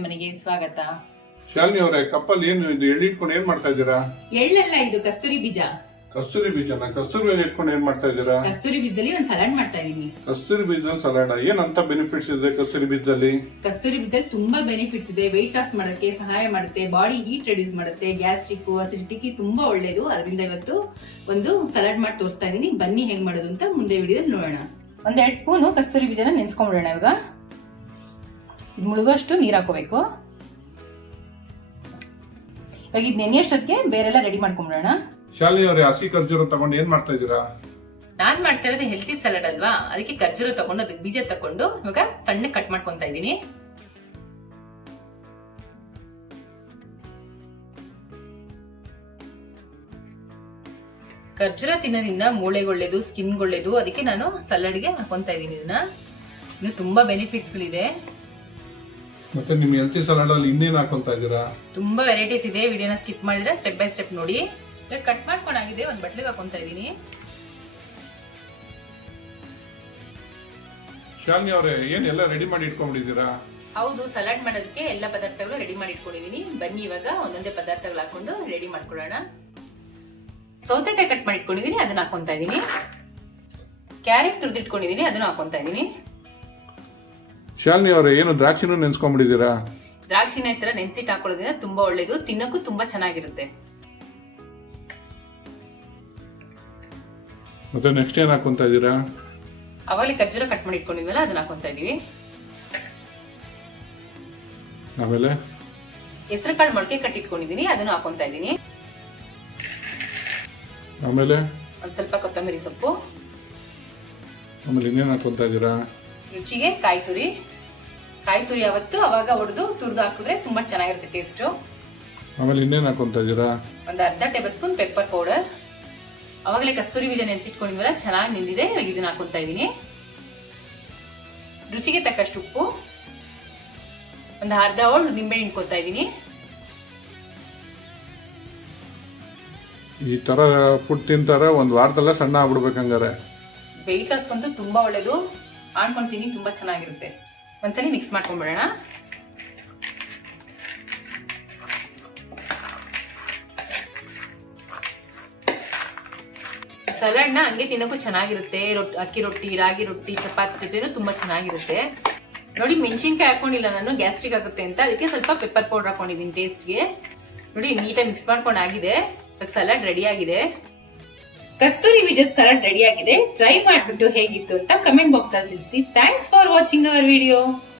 ಅಡುಗೆ ಮನೆಗೆ ಸ್ವಾಗತ. ಶಾಲಿನಿ ಅವರೇ, ಕಪ್ಪಲ್ಲಿ ಏನು ಇದು ಎಳ್ಳಿಟ್ಕೊಂಡು ಏನ್ ಮಾಡ್ತಾ ಇದ್ದೀರಾ? ಎಳ್ಳೆಲ್ಲ ಇದು ಕಸ್ತೂರಿ ಬೀಜ. ಕಸ್ತೂರಿ ಬೀಜನ ಕಸ್ತೂರಿ ಬೀಜ ಇಟ್ಕೊಂಡು ಏನ್ ಮಾಡ್ತಾ ಇದ್ದೀರಾ? ಕಸ್ತೂರಿ ಬೀಜದಲ್ಲಿ ಒಂದು ಸಲಾಡ್ ಮಾಡ್ತಾ ಇದೀನಿ. ಕಸ್ತೂರಿ ಬೀಜ ಸಲಾಡ್ ಏನಂತ ಬೆನಿಫಿಟ್ಸ್ ಇದೆ ಕಸ್ತೂರಿ ಬೀಜದಲ್ಲಿ? ಕಸ್ತೂರಿ ಬೀಜದಲ್ಲಿ ತುಂಬಾ ಬೆನಿಫಿಟ್ಸ್ ಇದೆ. ವೆಯ್ಟ್ ಲಾಸ್ ಮಾಡೋಕೆ ಸಹಾಯ ಮಾಡುತ್ತೆ, ಬಾಡಿ ಹೀಟ್ ರೆಡ್ಯೂಸ್ ಮಾಡುತ್ತೆ, ಗ್ಯಾಸ್ಟ್ರಿಕ್ ಅಸಿಡಿಟಿ ತುಂಬಾ ಒಳ್ಳೇದು. ಅದರಿಂದ ಇವತ್ತು ಒಂದು ಸಲಾಡ್ ಮಾಡಿ ತೋರಿಸ್ತಾ ಇದೀನಿ. ಬನ್ನಿ ಹೆಂಗ್ ಮಾಡೋದು ಅಂತ ಮುಂದೆ ವಿಡಿಯೋದಲ್ಲಿ ನೋಡೋಣ. 1-2 ಸ್ಪೂನು ಕಸ್ತೂರಿ ಬೀಜನ ನೆನೆಸ್ಕೊಂಡ್ಬಿಡೋಣ. ಇವಾಗ ಇದು ಮುಳುಗೋಷ್ಟು ನೀರು ಹಾಕೋಬೇಕು. ಇವಾಗ ಇದು ನೆನೆಯೋಷ್ಟೊತ್ತಿಗೆ ಬೇರೆಲ್ಲ ರೆಡಿ ಮಾಡ್ಕೊಂಡ್ಬಿಡೋಣ. ಶಾಲಿನಿ ಅವರೇ, ಹಸಿ ಖರ್ಜೂರ ತಗೊಂಡು ಏನ್ ಮಾಡ್ತಾ ಇದ್ದೀರಾ? ನಾನ್ ಮಾಡ್ತಾ ಇರೋದು ಹೆಲ್ತಿ ಸಲಾಡ್ ಅಲ್ವಾ, ಅದಕ್ಕೆ ಖರ್ಜೂರ ತಗೊಂಡು ಅದಕ್ಕೆ ಬೀಜ ತಕೊಂಡು ಇವಾಗ ಸಣ್ಣ ಕಟ್ ಮಾಡ್ಕೊಂತ ಇದೀನಿ. ಖರ್ಜೂರ ತಿನ್ನೋದ್ರಿಂದ ಮೂಳೆಗೊಳ್ಳೇದು, ಸ್ಕಿನ್ಗೊಳ್ಳೇದು. ಅದಕ್ಕೆ ನಾನು ಸಲಾಡ್ಗೆ ಹಾಕೊಂತ ಇದೀನಿ. ಇದನ್ನ ಇನ್ನು ತುಂಬಾ ಬೆನಿಫಿಟ್ಸ್ ಗಳಿದೆ. ಮತ್ತೆ ನಿಮ್ ಹೆಲ್ತಿ ಸಲಾಡ್ ಅಲ್ಲಿ ಇನ್ನೇನ್ ಹಾಕೊಂತ ಇದ್ದೀರಾ? ತುಂಬಾ ವೆರೈಟೀಸ್ ಇದೆ. ವಿಡಿಯೋನ ಸ್ಕಿಪ್ ಮಾಡಿದ್ರೆ ಸ್ಟೆಪ್ ಬೈ ಸ್ಟೆಪ್ ನೋಡಿ. ಇವಾಗ ಕಟ್ ಮಾಡ್ಕೊಂಡಾಗಿದೆ, ಒಂದ್ ಬಟ್ಲಿಗೆ ಹಾಕೊಂತ ಇದೀನಿ. ಶಾಲಿನಿ ಅವರೇ, ಏನ್ ಎಲ್ಲ ರೆಡಿ ಮಾಡಿ ಇಟ್ಕೊಂಡಿದ್ದೀರಾ? ಹೌದು, ಸಲಾಡ್ ಮಾಡೋದಕ್ಕೆ ಎಲ್ಲ ಪದಾರ್ಥಗಳು ರೆಡಿ ಮಾಡಿ ಇಟ್ಕೊಂಡಿದೀನಿ. ಬನ್ನಿ ಇವಾಗ ಒಂದೊಂದೇ ಪದಾರ್ಥಗಳು ಹಾಕೊಂಡು ರೆಡಿ ಮಾಡ್ಕೊಳ್ಳೋಣ. ಸೌತೆಕಾಯಿ ಕಟ್ ಮಾಡಿ ಇಟ್ಕೊಂಡಿದೀನಿ, ಅದನ್ನ ಹಾಕೊಂತ ಇದೀನಿ. ಕ್ಯಾರೆಟ್ ತುರಿದಿಟ್ಕೊಂಡಿದೀನಿ, ಅದನ್ನ ಹಾಕೊಂತ ಇದೀನಿ. ಶಾಲಿನಿ ಅವರೇ, ಏನು ದ್ರಾಕ್ಷಿನೂ ನೆನ್ಸ್ಕೊಂಡ್ಬಿಟ್ಟಿದ್ದೀರಾ? ದ್ರಾಕ್ಷಿನ ಈ ತರ ನೆನ್ಸಿಟ್ಟು ಹಾಕೊಳ್ಳೋದ್ರಿಂದ ತುಂಬಾ ಒಳ್ಳೇದು, ತಿನ್ನಕ್ಕೂ ತುಂಬಾ ಚೆನ್ನಾಗಿರುತ್ತೆ. ಮತ್ತೆ ನೆಕ್ಸ್ಟ್ ಏನ್ ಹಾಕೊಂತ ಇದ್ದೀರಾ? ಅವಾಗಲೇ ಖರ್ಜೂರ ಕಟ್ ಮಾಡಿ ಇಟ್ಕೊಂಡಿದ್ವಲ್ಲ, ಅದನ್ನ ಹಾಕೊಂತ ಇದೀವಿ. ಆಮೇಲೆ ಹೆಸರು ಕಾಳು ಮೊಳಕೆ ಕಟ್ಟಿಟ್ಕೊಂಡಿದೀನಿ, ಅದನ್ನು ಹಾಕೊಂತ ಇದೀನಿ. ಆಮೇಲೆ ಒಂದ್ ಸ್ವಲ್ಪ ಕೊತ್ತಂಬರಿ ಸೊಪ್ಪು, ಆಮೇಲೆ ಇನ್ನೇನ್ ಹಾಕೊಂತ ಇದ್ದೀರಾ? ರುಚಿಗೆ ಕಾಯಿ ತುರಿ. ಕಾಯಿ ತುರಿ ಯಾವತ್ತು ಅವಾಗ ಹೊಡೆದು ತುರಿದು ಹಾಕಿದ್ರೆ ತುಂಬಾ ಚೆನ್ನಾಗಿರುತ್ತೆ ಟೇಸ್ಟು. ಆಮೇಲೆ ಇನ್ನೇನ್ ಹಾಕೊಂತ ಇದ್ದೀರಾ? ಒಂದು ಅರ್ಧ ಟೇಬಲ್ ಸ್ಪೂನ್ ಪೆಪ್ಪರ್ ಪೌಡರ್. ಅವಾಗಲೇ ಕಸ್ತೂರಿ ಬೀಜ ನೆನೆಸಿಟ್ಕೊಂಡಿದ್ವಲ್ಲ, ಚೆನ್ನಾಗಿ ನಿಂದಿದೆ. ಇವಾಗ ಇದನ್ನ ಹಾಕೊಂತ ಇದೀನಿ. ರುಚಿಗೆ ತಕ್ಕಷ್ಟು ಉಪ್ಪು, ಒಂದು ಅರ್ಧ ಹೋಳು ನಿಂಬೆ ಹಿಂಡ್ಕೊತಾ ಇದೀನಿ. ಈ ತರ ಫುಡ್ ತಿಂತಾರೆ ಒಂದ್ ವಾರದಲ್ಲ ಸಣ್ಣ ಆಗ್ಬಿಡ್ಬೇಕಂಗಾರೆ. ವೆಯ್ಟ್ ಲಾಸ್ಗಂತೂ ತುಂಬಾ ಒಳ್ಳೇದು. ಮಾಡ್ಕೊಂತೀನಿ, ತುಂಬಾ ಚೆನ್ನಾಗಿರುತ್ತೆ. ಒಂದ್ಸಲಿ ಮಿಕ್ಸ್ ಮಾಡ್ಕೊಂಡ್ಬಿಡೋಣ. ಸಲಾಡ್ನ ಹಂಗೆ ತಿನ್ನೋಕ್ಕೂ ಚೆನ್ನಾಗಿರುತ್ತೆ. ಅಕ್ಕಿ ರೊಟ್ಟಿ, ರಾಗಿ ರೊಟ್ಟಿ, ಚಪಾತಿ ಜೊತೆನೂ ತುಂಬಾ ಚೆನ್ನಾಗಿರುತ್ತೆ. ನೋಡಿ, ಮೆಣಸಿನ್ಕಾಯಿ ಹಾಕೊಂಡಿಲ್ಲ ನಾನು, ಗ್ಯಾಸ್ಟ್ರಿಕ್ ಆಗುತ್ತೆ ಅಂತ. ಅದಕ್ಕೆ ಸ್ವಲ್ಪ ಪೆಪ್ಪರ್ ಪೌಡರ್ ಹಾಕೊಂಡಿದ್ದೀನಿ ಟೇಸ್ಟ್ಗೆ. ನೋಡಿ, ನೀಟಾಗಿ ಮಿಕ್ಸ್ ಮಾಡ್ಕೊಂಡು ಆಗಿದೆ. ಇವಾಗ ಸಲಾಡ್ ರೆಡಿ ಆಗಿದೆ. ಕಸ್ತೂರಿ ಬೀಜದ ಸಲಾಡ್ ರೆಡಿ ಆಗಿದೆ. ಟ್ರೈ ಮಾಡ್ಬಿಟ್ಟು ಹೇಗಿತ್ತು ಅಂತ ಕಮೆಂಟ್ ಬಾಕ್ಸ್ ಅಲ್ಲಿ ತಿಳಿಸಿ. Thanks for watching our video.